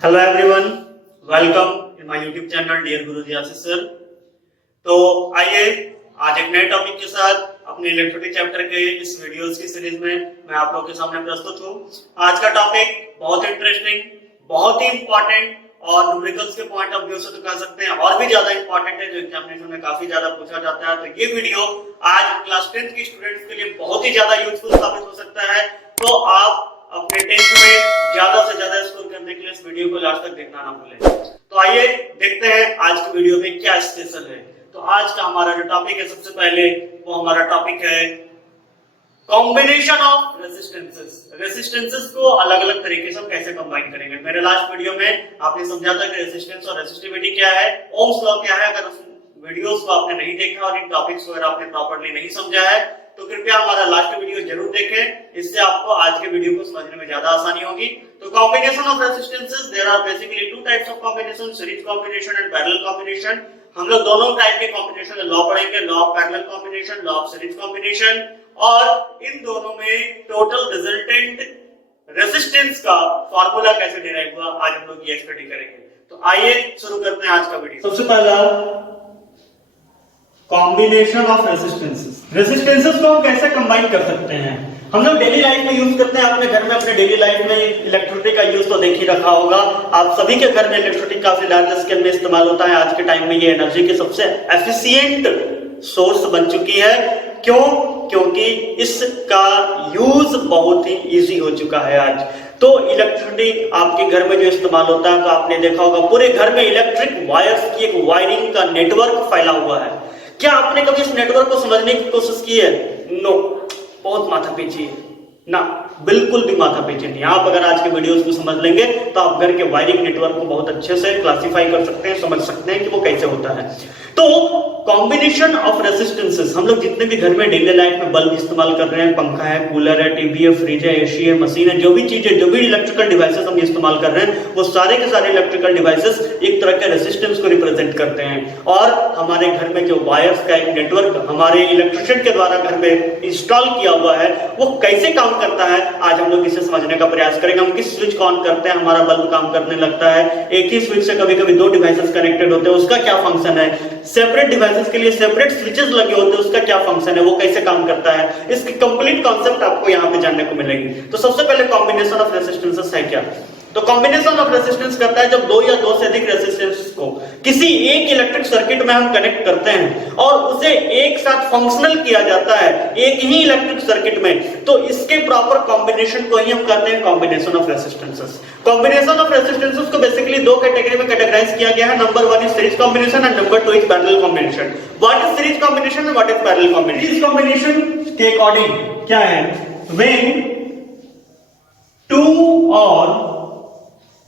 Hello everyone, welcome in my YouTube channel dear Guruji Ashish sir. तो आइए आज एक नए टॉपिक के साथ अपने इलेक्ट्रिसिटी चैप्टर के इस वीडियोस की सीरीज में मैं आप लोगों के सामने प्रस्तुत हूँ। आज का टॉपिक बहुत इंटरेस्टिंग, बहुत ही इंपॉर्टेंट और न्यूमेरिकल्स के पॉइंट ऑफ व्यू से तो कह सकते हैं और भी ज्यादा इंपॉर्टेंट है, जो एग्जामिनेशन में काफी ज्यादा पूछा जाता है। तो ये वीडियो आज क्लास 10th के स्टूडेंट्स के लिए बहुत ही ज्यादा यूजफुल साबित हो सकता है। तो आप अपने 10th में ज्यादा से ज्यादा स्कोर करने के लिए इस वीडियो को लास्ट तक देखना ना भूलें। तो आइए देखते हैं आज की वीडियो में क्या स्पेशल है। तो आज का हमारा जो टॉपिक है, सबसे पहले वो हमारा टॉपिक है कॉम्बिनेशन ऑफ रेसिस्टेंसेस को अलग अलग तरीके से हम कैसे कंबाइन करेंगे। मेरे लास्ट वीडियो में आपने समझा था कि रेसिस्टेंस और रेसिस्टिविटी क्या है, ओम्स लॉ क्या है। अगर उस वीडियोस को आपने नहीं देखा और इन टॉपिक्स वगैरह आपने प्रॉपर्ली नहीं समझा है तो कृपया हमारा लास्ट वीडियो जरूर देखें, इससे आपको आज के वीडियो को समझने में ज्यादा आसानी होगी। तो combination of resistances, there are basically two types of combination, series combination and parallel combination. हम लोग दोनों टाइप के कॉम्बिनेशन लॉ पढ़ेंगे, law of parallel combination, law of series combination, और इन दोनों में टोटल रिजल्टेंट रेजिस्टेंस का फार्मूला कैसे डिराइव हुआ, आज हम लोग ये स्टडी करेंगे। तो आइए शुरू करते हैं आज का वीडियो। सबसे पहला कॉम्बिनेशन ऑफ रेसिस्टेंसेस को हम कैसे कंबाइन कर सकते हैं। हम लोग डेली लाइफ में यूज करते हैं, अपने घर में अपने डेली लाइफ में इलेक्ट्रिसिटी का यूज तो देख ही रखा होगा। आप सभी के घर में इलेक्ट्रिसिटी काफी लार्ज स्केल में इस्तेमाल होता है। आज के टाइम में ये एनर्जी की सबसे एफिशिएंट सोर्स बन चुकी है। क्यों? क्योंकि इसका यूज बहुत ही इजी हो चुका है आज। तो इलेक्ट्रिसिटी आपके घर में जो इस्तेमाल होता है, तो आपने देखा होगा पूरे घर में इलेक्ट्रिक वायर्स की एक वायरिंग का नेटवर्क फैला हुआ है। क्या आपने कभी इस नेटवर्क को समझने की कोशिश की है? नो, बहुत माथा पीछी है ना, बिल्कुल भी माथा पीछे नहीं। आप अगर आज के वीडियोस को समझ लेंगे तो आप घर के वायरिंग नेटवर्क को बहुत अच्छे से क्लासिफाई कर सकते हैं, समझ सकते हैं कि वो कैसे होता है। तो कॉम्बिनेशन ऑफ रेसिस्टेंसेस, हम लोग जितने भी घर में डेली लाइफ में बल्ब इस्तेमाल कर रहे हैं, पंखा है, कूलर है, टीवी है, फ्रिज है, एसी है, मशीन है, जो भी चीजें, जो भी इलेक्ट्रिकल डिवाइसेस हम इस्तेमाल कर रहे हैं, वो सारे के सारे इलेक्ट्रिकल डिवाइसेस एक तरह के रेसिस्टेंस को रिप्रेजेंट करते हैं। और हमारे घर में जो वायर्स का एक नेटवर्क हमारे इलेक्ट्रिशियन के द्वारा घर में इंस्टॉल किया हुआ है, वो कैसे काम करता है, आज हम लोग इसे समझने का प्रयास करेंगे। हम किस स्विच को ऑन करते हैं, हमारा बल्ब काम करने लगता है। एक ही स्विच से कभी कभी दो डिवाइसेस कनेक्टेड होते हैं, उसका क्या फंक्शन है। सेपरेट डिवाइसेस के लिए सेपरेट स्विचेस लगे होते हैं, उसका क्या फंक्शन है, वो कैसे काम करता है। इसकी कंप्लीट कॉन्सेप्ट आपको यहाँ पे जानने को मिलेगी। तो सबसे पहले कॉम्बिनेशन ऑफ रेसिस्टेंसेस है क्या। तो कॉम्बिनेशन ऑफ रेसिस्टेंस करता है जब दो या दो से अधिक रेसिस्टेंस को किसी एक इलेक्ट्रिक सर्किट में हम कनेक्ट करते हैं और उसे एक साथ फंक्शनल किया जाता है एक ही इलेक्ट्रिक सर्किट में, तो इसके प्रॉपर कॉम्बिनेशन को ही हम कहते हैं combination of resistances. Combination of resistances को बेसिकली दो कैटेगरी में कैटेगराइज किया गया है। Number 1 is series combination and number 2 is parallel combination. What is series combination and what is parallel combination? Series combination के अकॉर्डिंग क्या है, व्हेन टू और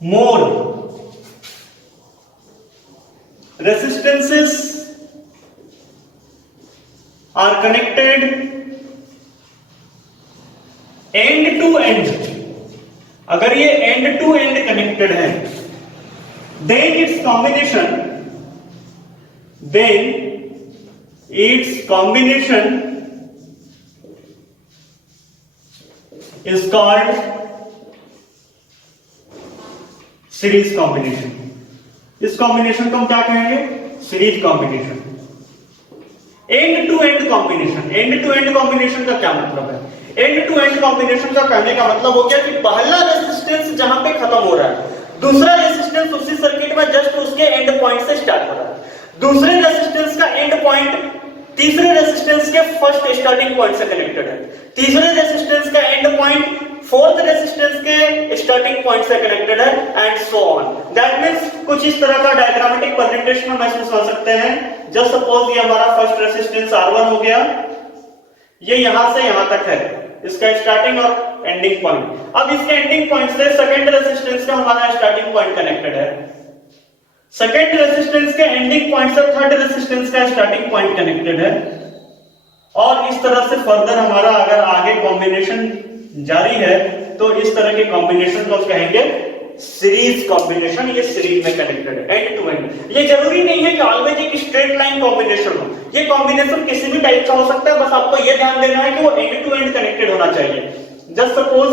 more resistances are connected end to end, अगर ये end to end connected है, then its combination is called series combination. इस combination को हम क्या कहेंगे? Series combination. End to end combination, end to end combination का क्या मतलब है? एंड टू एंड कॉम्बिनेशन का कहने का मतलब हो गया कि पहला रेजिस्टेंस जहां पे खत्म हो रहा है, दूसरा रेजिस्टेंस उसी सर्किट में जस्ट उसके एंड पॉइंट से स्टार्ट हो रहा है। दूसरे रेजिस्टेंस का एंड पॉइंट तीसरे रेजिस्टेंस के फर्स्ट स्टार्टिंग पॉइंट से कनेक्टेड है। तीसरे रेजिस्टेंस का एंड पॉइंट फोर्थ रेजिस्टेंस के स्टार्टिंग पॉइंट से कनेक्टेड है, and so on. That means कुछ इस तरह का डायग्रामेटिक प्रेजेंटेशन हम महसूस कर सकते हैं। जस्ट सपोज ये हमारा फर्स्ट रेजिस्टेंस R1 हो गया, ये यहां से यहां तक है इसका स्टार्टिंग और एंडिंग पॉइंट। अब इसके एंडिंग पॉइंट से सेकंड रेजिस्टेंस का हमारा स्टार्टिंग पॉइंट कनेक्टेड है, सेकंड रेजिस्टेंस के एंडिंग पॉइंट से थर्ड रेजिस्टेंस का स्टार्टिंग पॉइंट कनेक्टेड है, और इस तरह से फर्दर हमारा अगर आगे कॉम्बिनेशन जारी है तो इस तरह के कॉम्बिनेशन को कहेंगे सीरीज कॉम्बिनेशन। ये सीरीज में कनेक्टेड है एंड टू एंड। ये जरूरी नहीं है कि ऑलवेज एक स्ट्रेट लाइन कॉम्बिनेशन हो, ये कॉम्बिनेशन किसी भी टाइप का हो सकता है, बस आपको ये ध्यान देना है कि वो एंड टू एंड कनेक्टेड होना चाहिए। Just suppose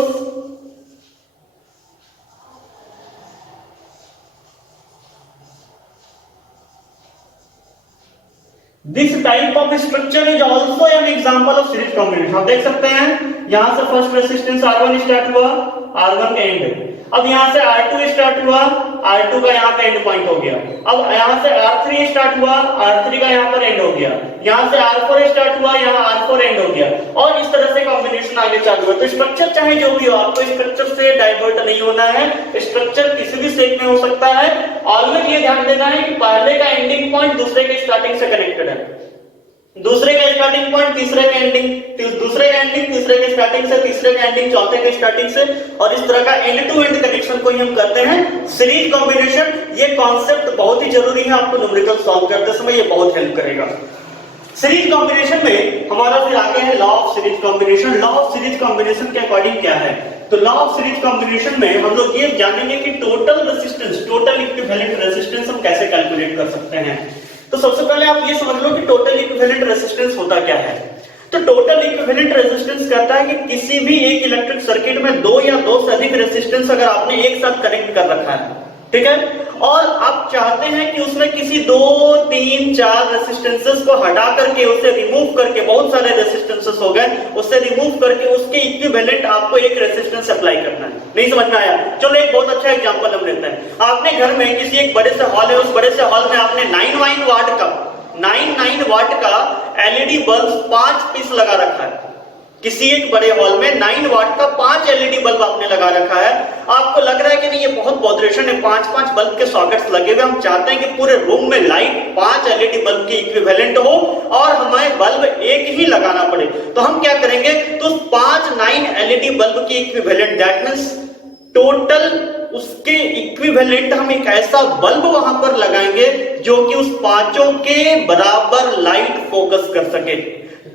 this type of structure is also an example of series combination. आप देख सकते हैं यहां से फर्स्ट रेसिस्टेंस R1 स्टार्ट हुआ, R1 का एंड, अब यहां से R2 स्टार्ट हुआ, R2 का यहां पे एंड पॉइंट हो गया, अब यहां से R3 स्टार्ट हुआ, R3 का यहां पर एंड हो गया, यहां से R4 स्टार्ट हुआ, यहां R4 एंड हो गया, और इस तरह से कॉम्बिनेशन आगे चालू है। तो स्ट्रक्चर चाहे जो भी हो, आपको स्ट्रक्चर से डाइवर्ट नहीं होना है, स्ट्रक्चर किसी भी शेप में हो सकता है। ऑलवेज ये ध्यान देना है कि पहले का एंडिंग पॉइंट दूसरे के स्टार्टिंग से कनेक्टेड है, दूसरे का स्टार्टिंग पॉइंट तीसरे का एंडिंग, दूसरे का एंडिंग तीसरे के स्टार्टिंग से, तीसरे का एंडिंग चौथे के स्टार्टिंग से, और इस तरह का एंड टू एंड कनेक्शन को ही हम करते हैं सीरीज कॉम्बिनेशन। ये कॉन्सेप्ट बहुत ही जरूरी है, आपको न्यूमेरिकल सॉल्व करते समय ये बहुत हेल्प करेगा। सीरीज कॉम्बिनेशन में हमारा फिर आगे है law of series combination. Law of series combination के अकॉर्डिंग क्या है, तो लॉ ऑफ सीरीज कॉम्बिनेशन में हम लोग ये जानेंगे कि total resistance, total equivalent resistance हम कैसे कैलकुलेट कर सकते हैं। तो सबसे पहले आप ये समझ लो कि टोटल इक्विवेलेंट रेजिस्टेंस होता क्या है। तो टोटल इक्विवेलेंट रेजिस्टेंस कहता है कि किसी भी एक इलेक्ट्रिक सर्किट में दो या दो से अधिक रेजिस्टेंस अगर आपने एक साथ कनेक्ट कर रखा है, ठीक है, और आप चाहते हैं कि उसमें किसी 2, 3, 4 रेजिस्टेंसेस को हटा करके, उसे रिमूव करके, बहुत सारे रेजिस्टेंसेस हो गए, उसे रिमूव करके उसके इक्विवेलेंट आपको एक रेजिस्टेंस अप्लाई करना है। नहीं समझ में आया? चलो एक बहुत अच्छा एग्जांपल हम लेते हैं। आपने घर में किसी एक बड़े से हॉल है, उस बड़े से हॉल में आपने 9 वाट का एलईडी बल्ब 5 पीस लगा रखा है। किसी एक बड़े हॉल में 9 वाट का 5 एलईडी बल्ब आपने लगा रखा है। आपको लग रहा है कि नहीं ये बहुत बॉदरेशन है, 5-5 बल्ब के सॉकेट्स लगे हुए, हम चाहते हैं कि पूरे रूम में लाइट 5 एलईडी बल्ब की इक्विवेलेंट हो और हमें बल्ब एक ही लगाना पड़े। तो हम क्या करेंगे, तो 9 एलईडी बल्ब की इक्विवेलेंट, दैट मींस टोटल उसके इक्विवेलेंट हम एक ऐसा बल्ब वहां पर लगाएंगे जो कि उस पांचों के बराबर लाइट फोकस कर सके।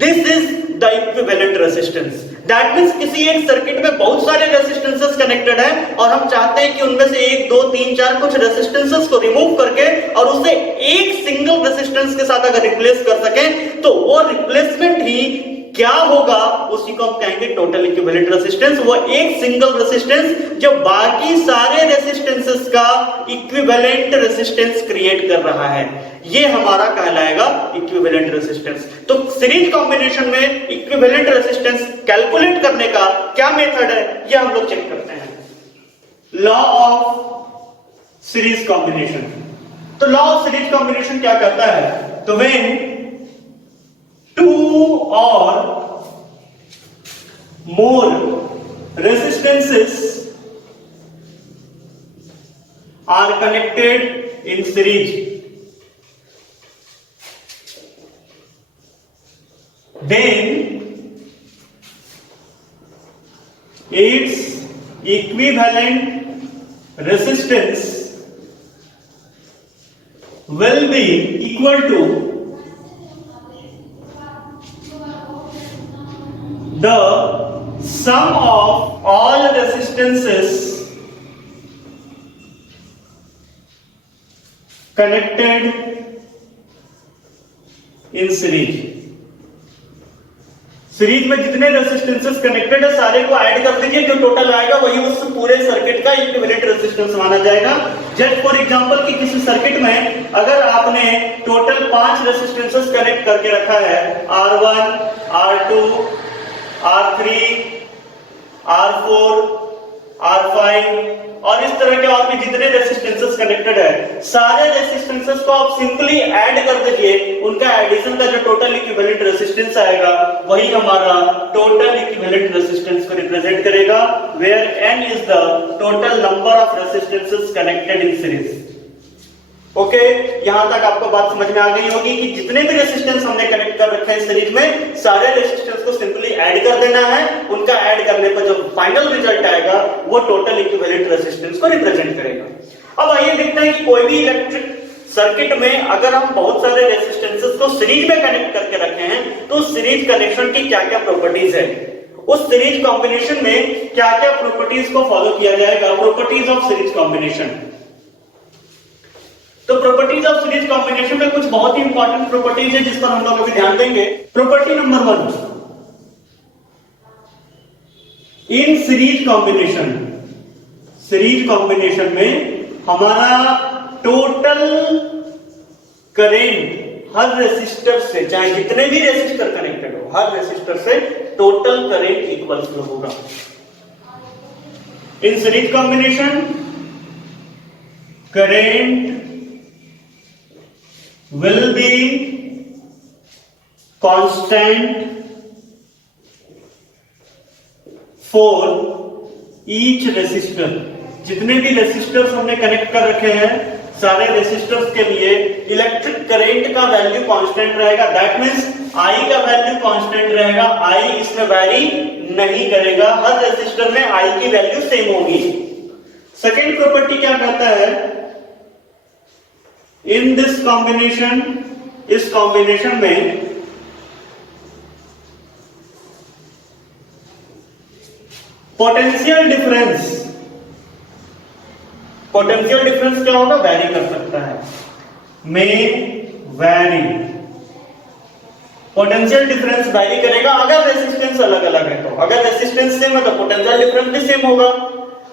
This is the equivalent resistance. That means किसी एक सर्किट में बहुत सारे रेजिस्टेंसेस कनेक्टेड हैं और हम चाहते हैं कि उनमें से 1, 2, 3, 4 कुछ रेजिस्टेंसेस को रिमूव करके और उसे एक सिंगल रेजिस्टेंस के साथ अगर रिप्लेस कर सकें, तो वो रिप्लेसमेंट ही क्या होगा, उसी को हम कहेंगे टोटल इक्विवेलेंट रेजिस्टेंस। वो एक सिंगल रेजिस्टेंस जो बाकी सारे रेजिस्टेंसेस का इक्विवेलेंट रेजिस्टेंस क्रिएट कर रहा है, ये हमारा कहलाएगा इक्विवेलेंट रेजिस्टेंस। तो सीरीज कॉम्बिनेशन में इक्विवेलेंट रेजिस्टेंस कैलकुलेट करने का क्या मेथड है, ये हम लोग चेक करते हैं। Law of series combination. तो लॉ ऑफ सीरीज कॉम्बिनेशन क्या कहता है, तो when 2 or more resistances are connected in series, then its equivalent resistance will be equal to the sum of all resistances connected in series। Series में जितने resistances connected है सारे को add कर दीजिए, जो टोटल आएगा वही उस पूरे सर्किट का इक्विवेलेंट रेजिस्टेंस माना जाएगा। जस्ट फॉर एग्जांपल कि किसी सर्किट में अगर आपने टोटल 5 रेजिस्टेंसेस कनेक्ट करके रखा है, R1, R2, R3, R4, R5 और इस तरह के और भी जितने रेजिस्टेंसेस कनेक्टेड है, सारे रेजिस्टेंसेस को आप सिंपली ऐड कर दीजिए, उनका एडिशन का जो टोटल इक्विवेलेंट रेजिस्टेंस आएगा वही हमारा टोटल इक्विवेलेंट रेजिस्टेंस को रिप्रेजेंट करेगा, where n is the total number of resistances connected in series. Okay, यहां तक आपको बात समझ में आ गई होगी कि जितने भी रेजिस्टेंस हमने कनेक्ट कर रखे हैं सीरीज में, सारे रेजिस्टेंस को सिंपली ऐड कर देना है, उनका ऐड करने पर जो फाइनल रिजल्ट आएगा वो टोटल इक्विवेलेंट रेजिस्टेंस को रिप्रेजेंट करेगा। अब आइए देखते हैं कि कोई भी इलेक्ट्रिक सर्किट में अगर हम बहुत सारे रेजिस्टेंसेस को सीरीज में कनेक्ट करके रखे हैं तो सीरीज कनेक्शन की क्या क्या प्रॉपर्टीज है, उस सीरीज कॉम्बिनेशन में क्या क्या प्रॉपर्टीज को फॉलो किया जाएगा। Properties of series combination. तो प्रॉपर्टीज ऑफ सीरीज कॉम्बिनेशन में कुछ बहुत ही इंपॉर्टेंट प्रॉपर्टीज है जिस पर हम लोग अभी ध्यान देंगे। Property number 1, in series combination में हमारा टोटल करंट हर रेसिस्टर से, चाहे जितने भी रेसिस्टर कनेक्टेड हो, हर रेसिस्टर से टोटल करंट इक्वल फ्लो होगा। In series combination current will be constant for each resistor। जितने भी रेसिस्टर्स हमने कनेक्ट कर रखे हैं, सारे रेसिस्टर्स के लिए इलेक्ट्रिक करंट का वैल्यू कांस्टेंट रहेगा। दैट मींस I का वैल्यू कांस्टेंट रहेगा, I इसमें वैरी नहीं करेगा, हर रेसिस्टर में I की वैल्यू सेम होगी। सेकेंड प्रॉपर्टी क्या कहता है, इन दिस कॉम्बिनेशन, इस कॉम्बिनेशन में पोटेंशियल डिफरेंस, पोटेंशियल डिफरेंस क्या होगा, वैरी कर सकता है, में वैरी, पोटेंशियल डिफरेंस वैरी करेगा अगर रेसिस्टेंस अलग अलग है तो। अगर रेसिस्टेंस सेम है तो पोटेंशियल डिफरेंस भी सेम होगा।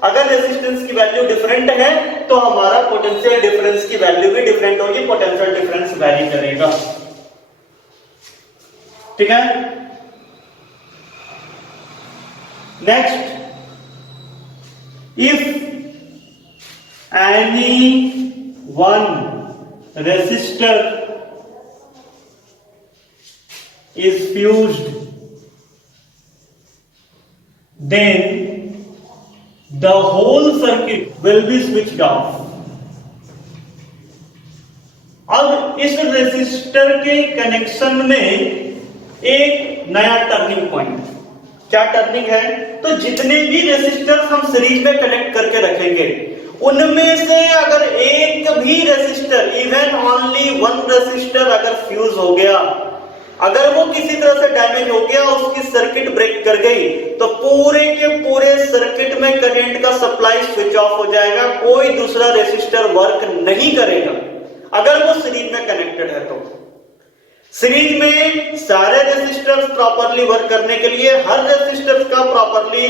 अगर रेसिस्टेंस की वैल्यू डिफरेंट है तो हमारा पोटेंशियल डिफरेंस की वैल्यू भी डिफरेंट होगी, पोटेंशियल डिफरेंस वैरी करेगा। ठीक है। Next, if any one resistor is fused, then the whole circuit will be switched off। अब इस रेसिस्टर के कनेक्शन में एक नया टर्निंग पॉइंट, क्या टर्निंग है, तो जितने भी रेसिस्टर हम सीरीज में कनेक्ट करके रखेंगे उनमें से अगर एक भी resistor, even only one resistor अगर फ्यूज हो गया, अगर वो किसी तरह से डैमेज हो गया, उसकी सर्किट ब्रेक कर गई, तो पूरे के पूरे सर्किट में करंट का सप्लाई स्विच ऑफ हो जाएगा, कोई दूसरा रेसिस्टर वर्क नहीं करेगा अगर वो सीरीज में कनेक्टेड है तो। सीरीज में सारे रेसिस्टर्स प्रॉपरली वर्क करने के लिए हर रेसिस्टर का प्रॉपरली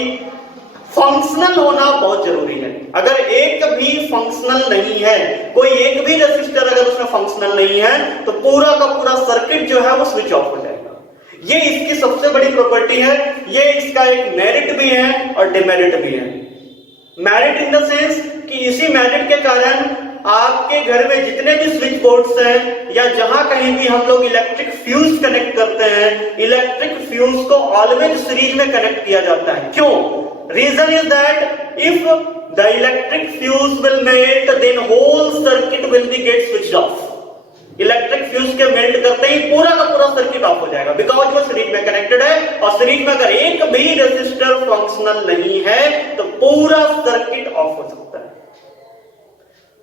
फंक्शनल होना बहुत जरूरी है। अगर एक भी फंक्शनल नहीं है, कोई एक भी रेसिस्टर अगर उसमें फंक्शनल नहीं है, तो पूरा का पूरा सर्किट जो है वो स्विच ऑफ हो जाएगा। ये इसकी सबसे बड़ी प्रॉपर्टी है। ये इसका एक मेरिट भी है और डिमेरिट भी है। मेरिट इन द सेंस कि इसी मेरिट के कारण आपके घर में जितने भी स्विच बोर्ड्स हैं या जहां कहीं भी हम लोग इलेक्ट्रिक फ्यूज कनेक्ट करते हैं, इलेक्ट्रिक फ्यूज को ऑलवेज सीरीज में कनेक्ट किया जाता है। क्यों? Reason is that if the electric fuse will melt, then whole circuit will be get switched off। Electric fuse के मेल्ट करते ही पूरा का पूरा सर्किट ऑफ हो जाएगा, बिकॉज वो सीरीज में कनेक्टेड है, और सीरीज में अगर एक भी रेसिस्टर फंक्शनल नहीं है तो पूरा सर्किट ऑफ हो सकता है।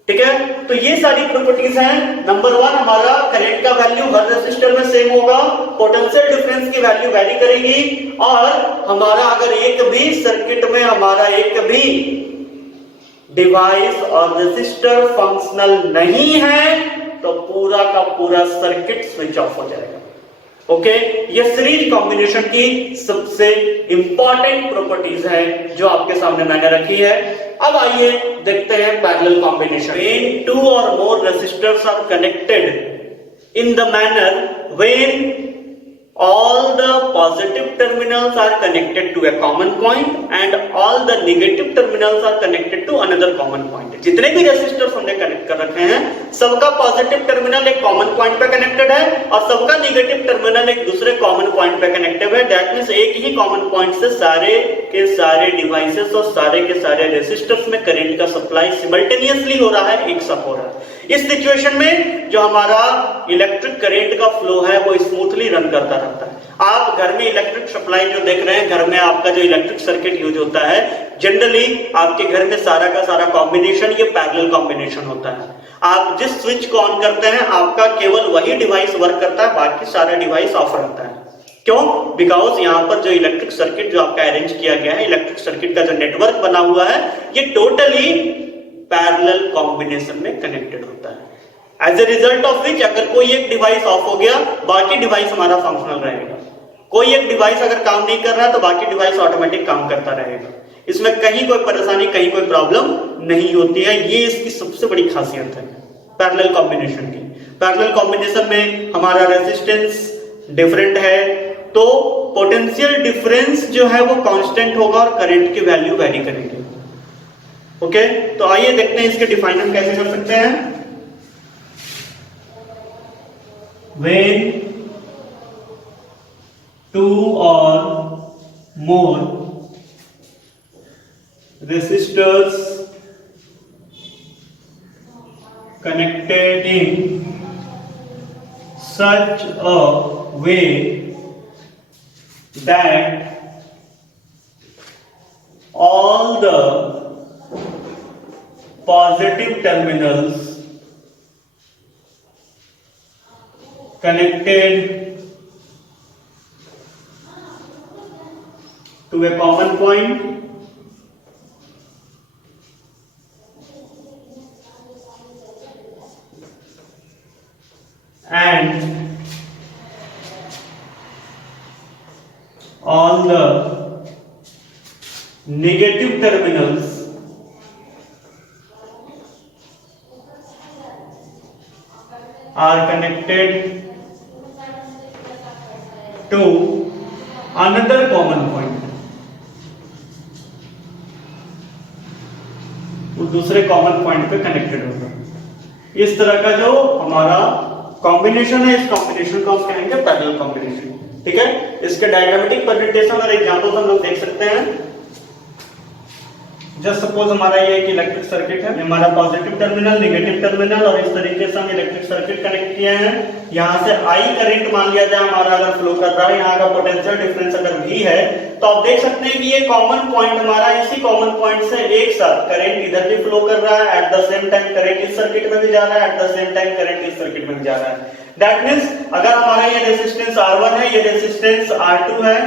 ठीक है, तो ये सारी प्रॉपर्टीज हैं। नंबर वन, हमारा करंट का वैल्यू हर रेसिस्टर में सेम होगा, पोटेंशियल डिफरेंस की वैल्यू वैरी करेगी, और हमारा अगर एक भी सर्किट में हमारा एक भी डिवाइस और रेसिस्टर फंक्शनल नहीं है तो पूरा का पूरा सर्किट स्विच ऑफ हो जाएगा। ओके, ये सीरीज कॉम्बिनेशन की सबसे इंपॉर्टेंट प्रॉपर्टीज है जो आपके सामने मैंने रखी है। अब आइए देखते हैं parallel combination. When two or more resistors are connected in the manner when all the positive terminals are connected to a common point and all the negative terminals are connected to another common point। जितने भी resistors हमने connect कर रखे हैं, सबका positive terminal एक common point पे connected है और सबका नेगेटिव टर्मिनल एक दूसरे कॉमन पॉइंट पे कनेक्टेड है। दैट मींस एक ही कॉमन पॉइंट से सारे के सारे डिवाइसेस और सारे के सारे रेसिस्टर्स में करंट का सप्लाई सिमल्टेनियसली हो रहा है, एक साथ हो रहा है। इस सिचुएशन में जो हमारा इलेक्ट्रिक करंट का फ्लो है वो स्मूथली रन करता रहता है। आप घर में इलेक्ट्रिक सप्लाई जो देख रहे हैं, घर में आपका जो इलेक्ट्रिक सर्किट यूज होता है, जनरली आपके घर में सारा का सारा कॉम्बिनेशन ये पैरेलल कॉम्बिनेशन होता है। आप जिस स्विच को ऑन करते हैं आपका केवल वही डिवाइस वर्क करता है, बाकी सारा डिवाइस ऑफ रहता है। क्यों? बिकॉज यहाँ पर जो इलेक्ट्रिक सर्किट जो आपका अरेंज किया गया है, इलेक्ट्रिक सर्किट का जो नेटवर्क बना हुआ है, ये टोटली पैरेलल कॉम्बिनेशन में कनेक्टेड होता है। As a result of which अगर कोई एक डिवाइस ऑफ हो गया, बाकी डिवाइस हमारा फंक्शनल रहेगा। कोई एक डिवाइस अगर काम नहीं कर रहा है तो बाकी डिवाइस ऑटोमेटिक काम करता रहेगा। इसमें कहीं कोई परेशानी, कहीं कोई प्रॉब्लम नहीं होती है। ये इसकी सबसे बड़ी खासियत है पैरेलल कॉम्बिनेशन की। पैरेलल कॉम्बिनेशन में हमारा रेजिस्टेंस डिफरेंट है, तो पोटेंशियल डिफरेंस जो है वो कांस्टेंट होगा और करंट की वैल्यू वेरी करेगी। ओके, तो आइए देखते हैं इसके डिफाइन हम कैसे कर सकते हैं। When two or more resistors connected in such a way that all the positive terminals connected to a common point and all the negative terminals are connected to another common point, वो दूसरे common point पे connected होगा। इस तरह का जो हमारा combination है, इस कॉम्बिनेशन को हम कहेंगे पैरेलल कॉम्बिनेशन। ठीक है, इसके डायग्रामेटिक प्रेजेंटेशन और एग्जांपल्स हम लोग देख सकते हैं। जस्ट सपोज हमारा ये एक इलेक्ट्रिक सर्किट है, हमारा पॉजिटिव टर्मिनल, नेगेटिव टर्मिनल, और इस तरीके से हम इलेक्ट्रिक सर्किट कनेक्ट किए हैं। यहाँ से I करंट मान लिया जाए हमारा अगर फ्लो कर रहा है, यहाँ का पोटेंशियल डिफरेंस अगर V है, तो आप देख सकते हैं कि ये कॉमन पॉइंट हमारा, इसी कॉमन पॉइंट से एक साथ करंट इधर भी फ्लो कर रहा है, at the same time current इस सर्किट में भी जा रहा है, at the same time current इस सर्किट में भी जा रहा है। दैट मींस अगर हमारा ये रेजिस्टेंस R1 है, ये रेजिस्टेंस R2 है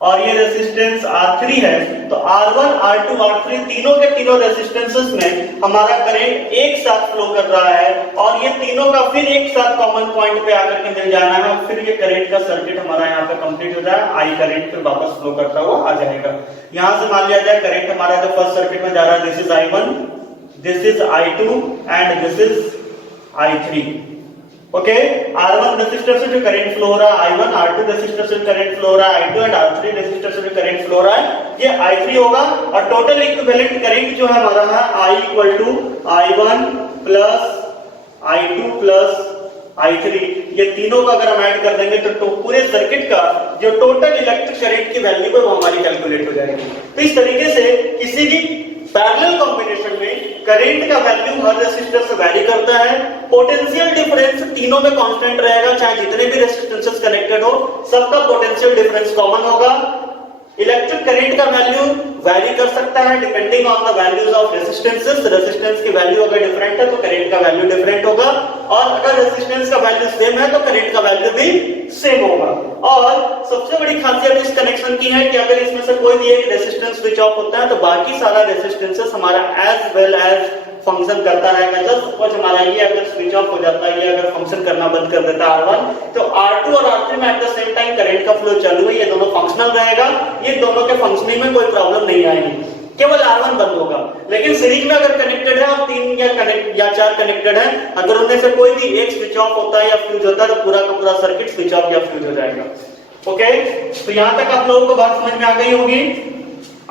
और ये रेजिस्टेंस R3 है, तो R1, R2, R3 तीनों के तीनों रेजिस्टेंसेस में हमारा करंट एक साथ फ्लो कर रहा है और ये तीनों का फिर एक साथ कॉमन पॉइंट पे आकर के मिल जाना है, फिर ये करंट का सर्किट हमारा यहाँ पे कंप्लीट हो जाए। I करंट फिर वापस फ्लो करता हुआ आ जाएगा। यहाँ से मान लिया जाए करंट हमारा जो फर्स्ट सर्किट में जा रहा है, this is I1, this is I2 and this is I3। Okay, R1 resistor से जो करंट फ्लो हो रहा है I1, R2 रेजिस्टर से करंट फ्लो हो रहा है I2 एंड R3 रेजिस्टर से जो करंट फ्लो हो रहा है ये I3 होगा। और टोटल इक्विवेलेंट करंट जो है हमारा है I equal to I1 plus I2 plus I3। ये तीनों का अगर हम ऐड कर देंगे तो पूरे सर्किट का जो टोटल इलेक्ट्रिक करंट की वैल्यू है वो हमारी कैलकुलेट हो जाएगी। तो इस तरीके से किसी भी पैरेलल कॉम्बिनेशन में करंट का वैल्यू हर रेजिस्टर से वैरी करता है, पोटेंशियल डिफरेंस तीनों में कांस्टेंट रहेगा, चाहे जितने भी रेजिस्टेंसेस कनेक्टेड हो सबका पोटेंशियल डिफरेंस कॉमन होगा। इलेक्ट्रिक करंट का वैल्यू वैरी कर सकता है depending on the values of resistances. Resistance की वैल्यू अगर डिफरेंट है तो करंट का वैल्यू डिफरेंट होगा, और अगर रेजिस्टेंस का वैल्यू सेम है तो करंट का वैल्यू भी सेम होगा। और सबसे बड़ी खासियत इस कनेक्शन की है कि अगर इसमें से कोई भी एक रेजिस्टेंस स्विच ऑफ होता है तो बाकी सारा रेजिस्टेंसेस हमारा एज वेल एज फंक्शन करता रहेगा। जस्ट सपोज हमारा ये अगर स्विच ऑफ हो जाता है, ये अगर फंक्शन करना बंद कर देता है R1, तो R2 और R3 में at the same time current का फ्लो चालू है, ये दोनों फंक्शनल रहेगा, ये दोनों के फंक्शनिंग में कोई प्रॉब्लम नहीं आएगी, केवल R1 बंद होगा। लेकिन सीरीज में अगर कनेक्टेड है और 3 या 4 कनेक्टेड है, अगर उनमें से कोई भी एक स्विच ऑफ होता है या फ्यूज होता है तो पूरा का पूरा सर्किट स्विच ऑफ या फ्यूज हो जाएगा। ओके, तो यहां तक आप लोगों को बात समझ में आ गई होगी।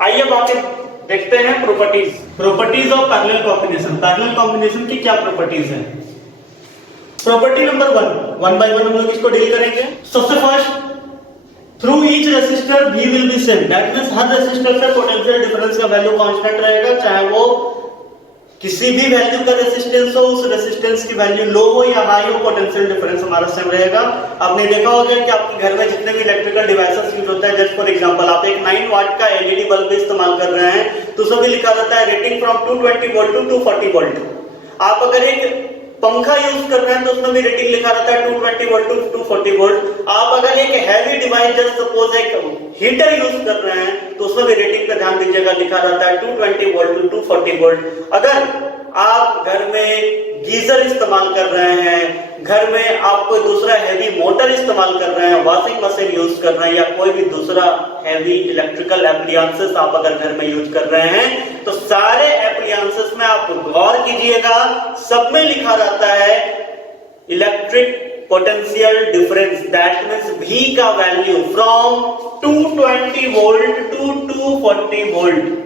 आइए बाकी देखते हैं properties of parallel combination. Parallel combination की क्या प्रॉपर्टीज हैं? प्रॉपर्टी नंबर 1 बाय 1 हम लोग इसको डील करेंगे। सबसे first, through each resistor V will be same. That means her resistor से पोटेंशियल डिफरेंस का वैल्यू कांस्टेंट रहेगा, चाहे वो किसी भी वैल्यू का रेसिस्टेंस हो, उस रेसिस्टेंस की वैल्यू लो हो या हाई हो, पोटेंशियल डिफरेंस हमारा सेम रहेगा। आपने देखा होगा कि आपके घर में जितने भी इलेक्ट्रिकल डिवाइसेस यूज होते हैं, जस्ट फॉर एग्जांपल आप एक 9 वाट का एलईडी बल्ब इस्तेमाल कर रहे हैं तो उसमें लिखा रहता है rating from 220 volt to 240 volt. आप अगर एक पंखा यूज कर रहे हैं तो उसमें भी रेटिंग लिखा रहता है 220 वोल्ट टू 240 वोल्ट। आप अगर एक हैवी डिवाइस जस्ट सपोज एक हीटर यूज कर रहे हैं तो उसमें भी रेटिंग पे ध्यान दीजिएगा, लिखा रहता है 220 वोल्ट टू 240 वोल्ट। अगर आप घर में गीजर इस्तेमाल कर रहे हैं, घर में आप कोई दूसरा हैवी मोटर इस्तेमाल कर रहे हैं, वॉशिंग मशीन यूज कर रहे हैं या कोई भी दूसरा हैवी इलेक्ट्रिकल एप्लियंसेस आप अगर घर में यूज कर रहे हैं तो सारे एप्लियंसेस में आप गौर कीजिएगा, सब में लिखा रहता है electric potential difference, that means V का value from 220 volt to 240 volt,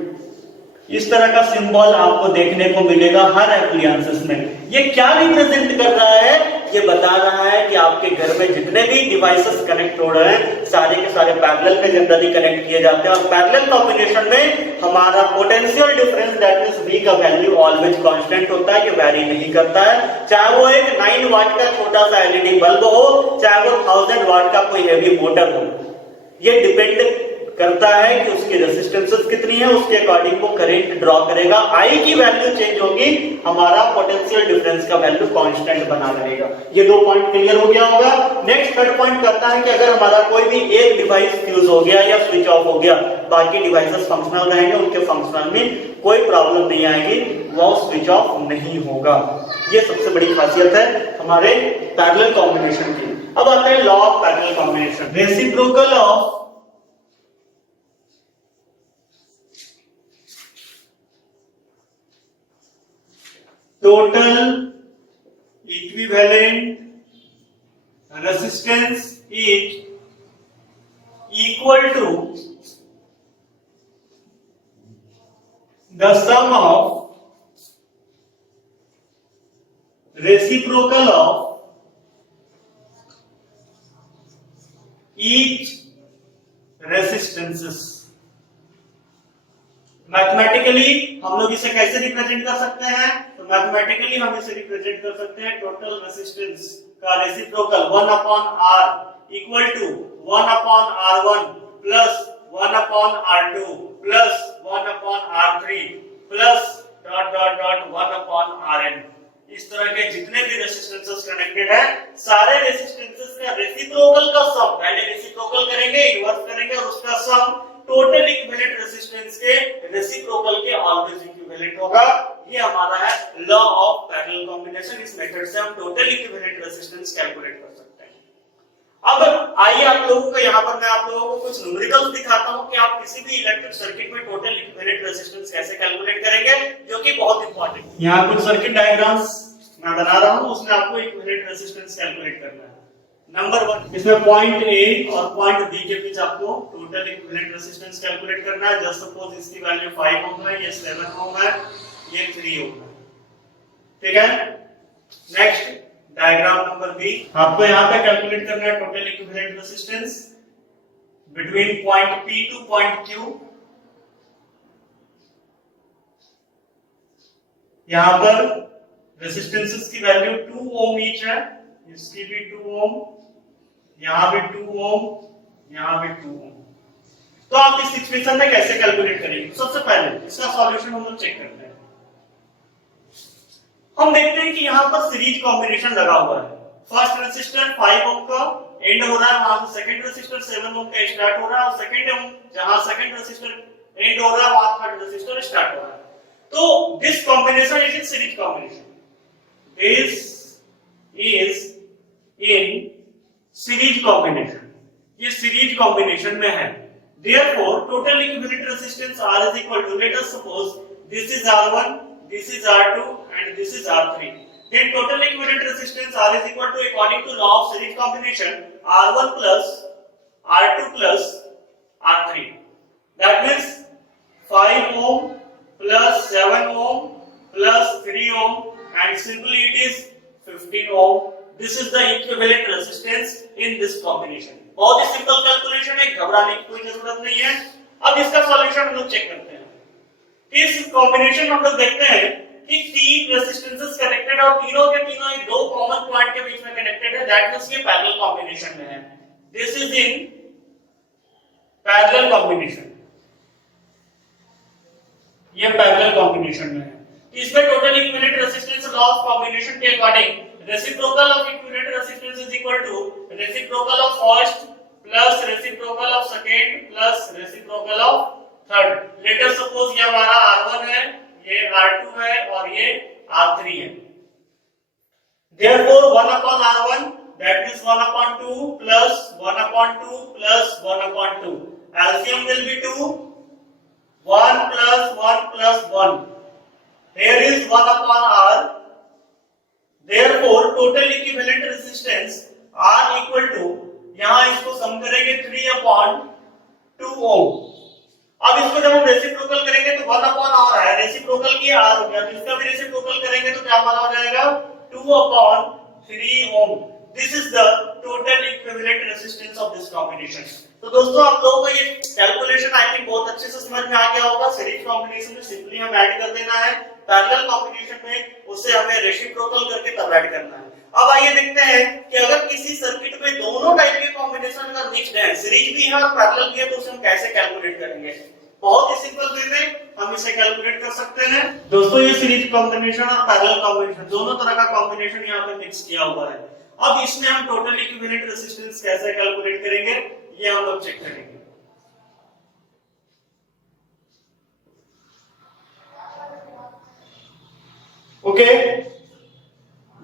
इस तरह का सिंबल आपको देखने को मिलेगा हर एप्लियंसेस में। ये क्या रिप्रेजेंट कर रहा है? ये बता रहा है कि आपके घर में जितने भी डिवाइसेस कनेक्ट हो रहे हैं सारे के सारे पैरेलल में जनरली कनेक्ट किए जाते हैं, और पैरेलल कॉम्बिनेशन में हमारा potential difference that means V का वैल्यू ऑलवेज कांस्टेंट होता है, ये वैरी नहीं करता है। चाहे वो एक 9 वाट का छोटा सा एलईडी बल्ब हो, चाहे वो 1000 वाट का कोई हेवी मोटर हो, ये डिपेंड करता है कि उसकी रेजिस्टेंसेस कितनी है, उसके अकॉर्डिंग वो करंट ड्रॉ करेगा। I की वैल्यू चेंज होगी, हमारा पोटेंशियल डिफरेंस का वैल्यू कांस्टेंट बना रहेगा। ये 2 पॉइंट क्लियर हो गया होगा। नेक्स्ट थर्ड पॉइंट करता है कि अगर हमारा कोई भी एक डिवाइस फ्यूज हो गया या स्विच ऑफ हो गया, बाकी डिवाइसेस फंक्शनल रहेंगे, उनके फंक्शनल में कोई प्रॉब्लम नहीं आएगी, वो स्विच ऑफ नहीं होगा। ये सबसे बड़ी खासियत है हमारे पैरेलल कॉम्बिनेशन की। अब आता है law of parallel combination, reciprocal of total equivalent resistance is equal to the sum of reciprocal of each resistances। Mathematically हम लोग इसे कैसे रिप्रेजेंट कर सकते हैं? तो मैथमेटिकली हम इसे रिप्रेजेंट कर सकते हैं टोटल रेजिस्टेंस का reciprocal 1 upon R equal to 1 upon R1 plus 1 upon R2 plus 1 upon R3 plus dot dot dot 1 upon Rn। इस तरह के जितने भी रेजिस्टेंसेस कनेक्टेड है, सारे रेजिस्टेंसेस का रेसिप्रोकल का सम, पहले रेसिप्रोकल करेंगे, इन्वर्स करेंगे और उसका सम टोटल इक्विवेलेंट रेजिस्टेंस के रेसिप्रोकल के ऑलवेज इक्विवेलेंट होगा। ये हमारा है लॉ ऑफ पैरेलल कॉम्बिनेशन। इस मेथड से हम टोटल इक्विवेलेंट रेजिस्टेंस कैलकुलेट कर सकते हैं। अब आइए आप लोगों को यहाँ पर मैं आप लोगों को कुछ न्यूमेरिकल्स दिखाता हूँ कि आप किसी भी इलेक्ट्रिक सर्किट में टोटल इक्विवेलेंट रेजिस्टेंस कैसे कैलकुलेट करेंगे, जो कि बहुत इंपॉर्टेंट है। यहाँ कुछ सर्किट डायग्राम्स मैं बना रहा हूँ, उसमें आपको इक्विवेलेंट रेजिस्टेंस कैलकुलेट करना है। नंबर 1, इसमें पॉइंट A और पॉइंट B के बीच आपको टोटल इक्विवेलेंट रेजिस्टेंस कैलकुलेट करना है। जस्ट सपोज इसकी वैल्यू 5 ओम है, ये 7 ओम है, ये 3 ओम है, ठीक है। नेक्स्ट डायग्राम नंबर B, आपको यहाँ पे कैलकुलेट करना है total equivalent resistance between point P two point Q। यहाँ पर रेजिस्टेंसेस की वैल्यू 2 ओम ईच है, इसकी भी 2 ओम, यहां भी 2 ओम, यहां भी 2 ओम। तो आप इस सिचुएशन में कैसे कैलकुलेट करेंगे? सबसे पहले इसका सॉल्यूशन हम लोग चेक करते हैं। हम देखते हैं कि यहां पर सीरीज कॉम्बिनेशन लगा हुआ है। फर्स्ट रेजिस्टर 5 ओम का एंड हो रहा है, वहां से सेकंड रेजिस्टर 7 ओम का स्टार्ट हो रहा है, और सेकंड ओम जहां सेकंड रेजिस्टर एंड हो रहा है वहां थर्ड रेजिस्टर स्टार्ट हो रहा है। तो this combination is in series combination, this is in series combination, ये सीरीज कॉम्बिनेशन में है। Therefore, total equivalent resistance R is equal to, let us suppose this is R1, this is R2 and this is R3. Then total equivalent resistance R is equal to, according to law of series combination, R1 plus R2 plus R3. That means 5 ohm plus 7 ohm plus 3 ohm and simply it is 15 ohm. This is the equivalent resistance in this combination. बहुत ही simple calculation है, घबराने की कोई जरूरत नहीं है। अब इसका सॉल्यूशन हम लोग चेक करते हैं। इस कॉम्बिनेशन में हम लोग देखते हैं कि 3 रेजिस्टेंसेस कनेक्टेड और तीनों के तीनों एक 2 कॉमन पॉइंट के बीच में कनेक्टेड है, दैट मींस ये पैरेलल कॉम्बिनेशन में है। This is in parallel combination, ये पैरेलल कॉम्बिनेशन में है। इसमें total equivalent resistance law of combination के according reciprocal of equivalent resistance is equal to reciprocal of first plus reciprocal of second plus reciprocal of third. Let us suppose ये हमारा R1 है, ये R2 है और ये R3 है। Therefore 1 upon R1 that means 1 upon 2 plus 1 upon 2 plus 1 upon 2. LCM will be 2, 1 plus 1 plus 1. Here is 1 upon R. Therefore total equivalent resistance R equal to, यहां इसको सम करेंगे 3/2 ओम। अब इसको जब हम रेसिप्रोकल करेंगे तो 1/R है, रेसिप्रोकल की R हो गया, तो इसका भी रेसिप्रोकल करेंगे तो क्या हमारा हो जाएगा 2/3 ohm. This is the total equivalent resistance of this combination. तो दोस्तों आप लोगों को ये कैलकुलेशन आई थिंक बहुत अच्छे से समझ में आ गया होगा। सीरीज कॉम्बिनेशन में सिंपली हम ऐड कर देना है, पैरेलल कॉम्बिनेशन में उससे हमें रेसिप्रोकल करके तब ऐड करना है। अब आइए देखते हैं कि अगर किसी सर्किट में दोनों टाइप के कॉम्बिनेशन अगर मिक्स्ड है, सीरीज भी है और पैरेलल भी है, तो उसे हम कैसे कैलकुलेट करेंगे। बहुत ही सिंपल वे में हम इसे कैलकुलेट कर सकते हैं। दोस्तों ये सीरीज कॉम्बिनेशन और पैरेलल कॉम्बिनेशन दोनों तरह का कॉम्बिनेशन यहाँ पे मिक्स किया हुआ है। अब इसमें हम टोटल इक्विवेलेंट रेजिस्टेंस कैसे कैलकुलेट करेंगे ये हम लोग चेक करेंगे। ओके,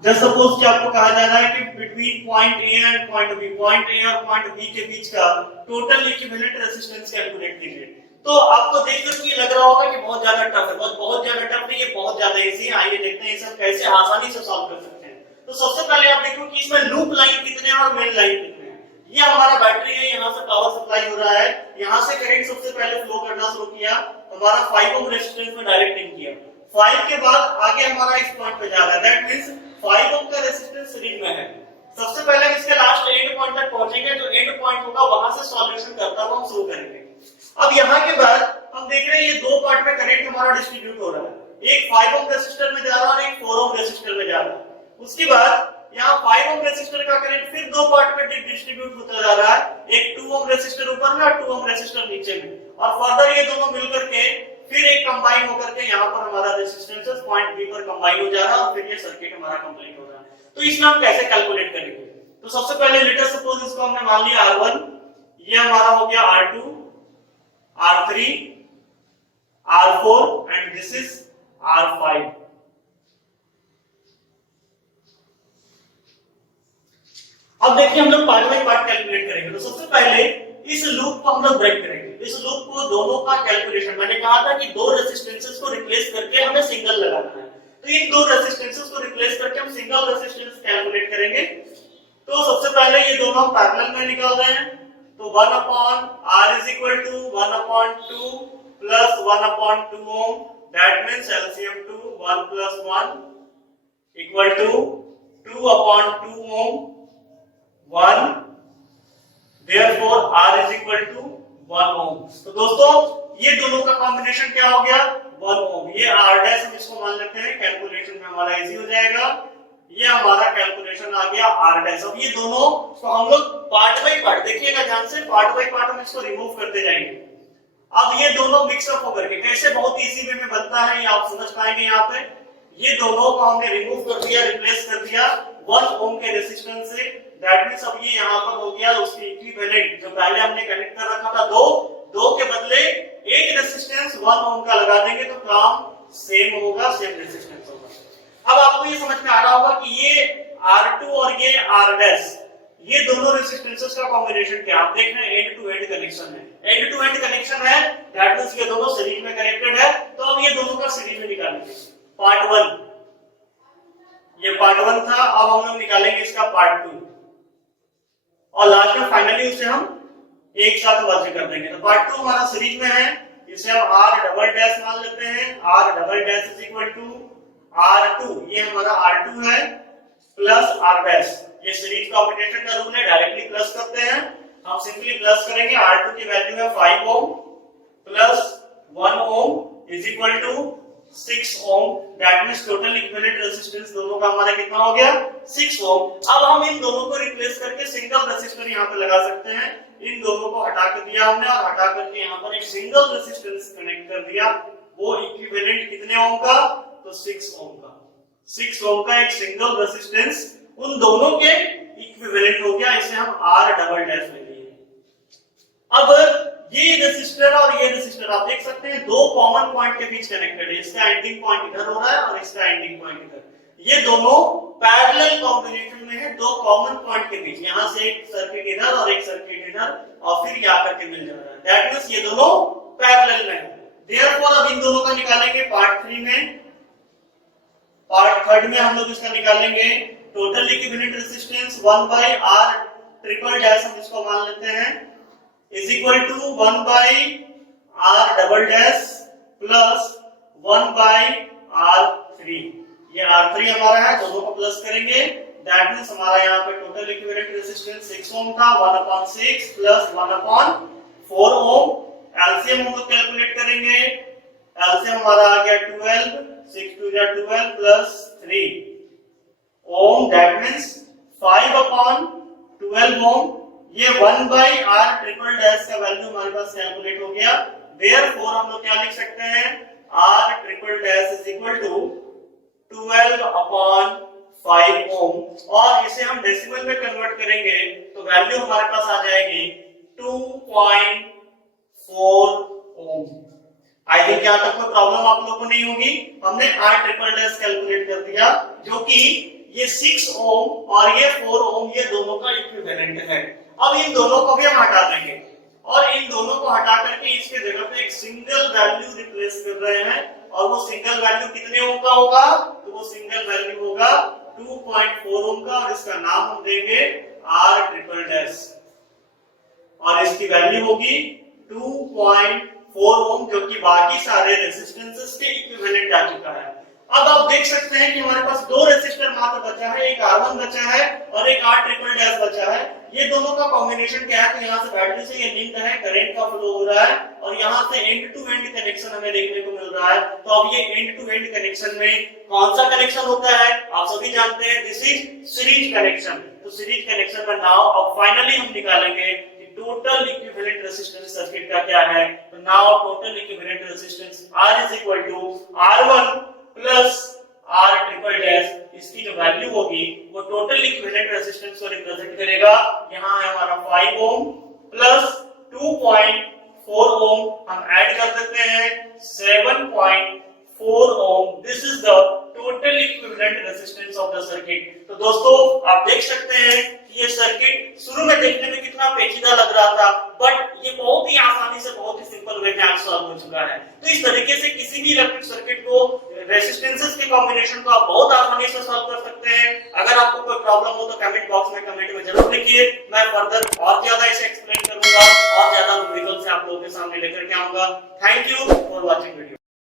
जस्ट सपोज कि आपको कहा जा रहा है कि between point A and point B, point A और पॉइंट बी के बीच का टोटल इक्विवेलेंट रेजिस्टेंस कैलकुलेट कीजिए। तो आपको देखकर तो ये लग रहा होगा कि बहुत ज्यादा टफ है, बहुत ज्यादा टफ नहीं, ये बहुत ज्यादा इजी है। आइए देखते हैं इसे हम कैसे आसानी से सॉल्व कर सकते हैं। तो सबसे पहले आप देखो कि इसमें लूप लाइन कितने हैं और मेन लाइन कितने हैं। ये हमारा बैटरी है, यहाँ से पावर सप्लाई हो रहा है, यहाँ से करंट सबसे पहले फ्लो करना शुरू किया, हमारा 5 ओम रेजिस्टेंस में डायरेक्ट इन किया। 5 के बाद आगे हमारा इस पॉइंट पे जा रहा है, दैट मींस 5 ओम का रेजिस्टेंस सीरीज में है। सबसे पहले हम इसके लास्ट एंड पॉइंट तक पहुंचेंगे, जो एंड पॉइंट होगा वहां से सॉल्यूशन करता हुआ हम शुरू करेंगे। अब यहाँ के बाद हम देख रहे हैं ये दो पार्ट में करंट हमारा डिस्ट्रीब्यूट हो रहा है, एक 5 ओम रेजिस्टर में जा रहा है और एक 4 ओम रेजिस्टर में जा रहा है। उसके बाद यहाँ 5 ओम रेजिस्टर का करंट फिर दो पार्ट में डिस्ट्रीब्यूट होता जा रहा है, एक 2 ओम रेजिस्टर ऊपर में और 2 ओम रेजिस्टर नीचे में, और फर्दर ये दोनों मिलकर के फिर एक कंबाइन होकर के यहाँ पर हमारा रेजिस्टेंस पॉइंट बी पर कंबाइन हो जा रहा है और फिर ये सर्किट हमारा कंप्लीट हो रहा है। तो इसमें हम कैसे कैलकुलेट करेंगे। तो सबसे पहले लेट अस सपोज इसको हमने मान लिया R1, ये हमारा हो गया R2, R3, R4 and this is R5। अब देखिए हम लोग पार्ट बाय पार्ट कैलकुलेट करेंगे। तो सबसे पहले इस लूप को हम लोग ब्रेक करेंगे। इस लूप को दोनों का कैलकुलेशन, मैंने कहा था कि दो रेजिस्टेंसेस को रिप्लेस करके हमें सिंगल लगाना है, तो इन दो रेजिस्टेंसेस को रिप्लेस करके हम सिंगल रेजिस्टेंस कैलकुलेट करेंगे। तो सबसे पहले ये दोनों पैरेलल में निकाल रहे हैं, तो 1/R is equal to 1/2 plus 1/2 ohm, that means LCM 2 1 plus 1 equal to 2/2 ohm 1, therefore R is equal to 1 ohm। तो दोस्तों ये दोनों का कॉम्बिनेशन क्या हो गया 1 ohm। ये R डैश हम इसको मान लेते हैं, कैलकुलेशन में हमारा इजी हो जाएगा। ये हमारा कैलकुलेशन आ गया R डैश। अब ये दोनों को हम लोग पार्ट बाय पार्ट देखिएगा ध्यान से, पार्ट बाय पार्ट हम इसको रिमूव करते जाएंगे। अब ये दोनों मिक्सअप होकर के कैसे बहुत इजी वे में बनता है ये आप समझ पाएंगे। यहाँ पे ये दोनों को हमने रिमूव कर दिया, रिप्लेस कर दिया 1 ओम के रेजिस्टेंस से, दैट मींस अब ये यहाँ पर हो गया उसकी इक्विवेलेंट, जो पहले हमने कनेक्ट कर रखा था दो के बदले एक रेजिस्टेंस 1 ओम का लगा देंगे तो काम सेम होगा, सेम रेजिस्टेंस होगा। अब आपको ये समझ में आ रहा होगा कि ये R2 और ये R डैश, ये दोनों रेजिस्टेंसेस का कॉम्बिनेशन क्या आप देख रहे हैं, एंड टू एंड कनेक्शन है, एंड टू एंड कनेक्शन है, दैट मींस ये दोनों सीरीज में कनेक्टेड है। तो अब ये दोनों का सीरीज में निकालेंगे। पार्ट 1, ये पार्ट 1 था, अब हम लोग निकालेंगे इसका पार्ट 2 और लास्ट में फाइनली उसे हम एक साथ मर्ज कर देंगे। तो पार्ट 2 हमारा सीरीज में है, इसे हम R डबल डैश मान लेते हैं, R double dash is equal to R2, ये हमारा R2 है, प्लस R डैश, ये सीरीज कॉम्बिनेशन का रूल है, डायरेक्टली प्लस करते हैं। हम सिंपली प्लस करेंगे, R2 की वैल्यू है 5 ohm plus 1 ohm is equal to 6 ohm, that means total equivalent resistance दोनों का हमारा कितना हो गया 6 ओम। अब हम इन दोनों को रिप्लेस करके सिंगल रेजिस्टर यहाँ पे लगा सकते हैं। इन दोनों को हटा कर दिया हमने और हटा करके यहाँ पर एक सिंगल रेजिस्टेंस कनेक्ट कर दिया, वो इक्विवेलेंट कितने ओम का, तो 6 ओम का। 6 ओम का एक सिंगल रेजिस्टेंस उन दोनों के इक्विवेलेंट हो गया, इसे हम R डबल डैश ले लिए। अब ये रेजिस्टर और ये रेजिस्टर आप देख सकते हैं दो कॉमन पॉइंट के बीच कनेक्टेड है, इसका एंडिंग पॉइंट इधर हो रहा है और इसका एंडिंग पॉइंट इधर। ये दोनों पैरेलल कॉम्बिनेशन में है, दो कॉमन पॉइंट के बीच, यहां से एक सर्किट इधर और एक सर्किट इधर और फिर ये आकर के मिल जा रहा है, दैट मींस ये दोनों पैरेलल में है। देयरफॉर अब इन दोनों का निकालेंगे पार्ट 3 में, पार्ट 3 में हम लोग इसका निकालेंगे total equivalent resistance 1 by R triple dash हम इसको मान लेते हैं is equal to 1 by R double dash plus 1 by R3। ये R3 हमारा है, दोनों को प्लस करेंगे, दैट मींस हमारा यहाँ पे टोटल इक्विवेलेंट रेजिस्टेंस 6 ओम था, 1/6 प्लस 1/4 ओम। एलसीएम हम लोग कैलकुलेट करेंगे, एलसीएम हमारा आ गया 12, 6 2 जा 12 प्लस 3 ओम, दैट मींस 5/12 ओम। ये 1 बाय R ट्रिपल डैश का वैल्यू हमारे पास कैलकुलेट हो गया। देयरफॉर हम लोग क्या लिख सकते हैं, R triple dash is equal to 12/5 ohm, और इसे हम डेसिमल में कन्वर्ट करेंगे तो वैल्यू हमारे पास आ जाएगी 2.4 ओम। आई थिंक यहाँ तक कोई प्रॉब्लम आप लोगों को नहीं होगी। हमने R ट्रिपल डैश कैलकुलेट कर दिया, जो कि ये 6 ओम और ये 4 ओम, ये दोनों का इक्विवेलेंट है। अब इन दोनों को भी हम हटा देंगे, और इन दोनों को हटा करके इसके जगह पे एक सिंगल वैल्यू रिप्लेस कर रहे हैं, और वो सिंगल वैल्यू कितने ओम का होगा, तो वो सिंगल वैल्यू होगा 2.4 ओम का, और इसका नाम हम देंगे R ट्रिपल डैश, और इसकी वैल्यू होगी 2.4 ओम, जो कि बाकी सारे रेजिस्टेंसेस के इक्विवेलेंट आ चुका है। अब आप देख सकते हैं कि हमारे पास दो रेजिस्टर मात्र बचा है, एक R1 बचा है और एक R ट्रिपल डैश बचा है। ये दोनों का कॉम्बिनेशन क्या है, तो यहाँ से बैटरी से ये लिंक है, करंट का फ्लो हो रहा है, और यहाँ से एंड टू एंड कनेक्शन हमें देखने को मिल रहा है। तो अब ये एंड टू एंड कनेक्शन में कौन सा कनेक्शन होता है, आप सभी जानते हैं, दिस इज सीरीज कनेक्शन। तो सीरीज कनेक्शन में नाउ अब फाइनली हम निकालेंगे टोटल इक्विवेलेंट रेजिस्टेंस सर्किट का क्या है। तो now total equivalent resistance R is equal to R1 plus R triple dash, इसकी जो वैल्यू होगी वो टोटल इक्विवेलेंट रेजिस्टेंस को रिप्रेजेंट करेगा। यहाँ है हमारा 5 ओम प्लस 2.4 ओम, हम ऐड कर देते हैं 7.4 ohm. This is the total equivalent resistance of the circuit. तो दोस्तों आप देख सकते हैं कि ये सर्किट शुरू में देखने में कितना पेचीदा लग रहा था, बट ये बहुत ही आसानी से, बहुत ही सिंपल वे में सॉल्व हो चुका है। तो इस तरीके से किसी भी इलेक्ट्रिक सर्किट को, रेजिस्टेंसेस के कॉम्बिनेशन को आप बहुत आसानी से सॉल्व कर सकते हैं। अगर आपको कोई प्रॉब्लम हो तो कमेंट बॉक्स में कमेंट में जरूर लिखिए, मैं फर्दर और ज्यादा इसे एक्सप्लेन करूंगा और ज्यादा विजुअल से आप लोगों के सामने लेकर के आऊंगा। Thank you for watching video.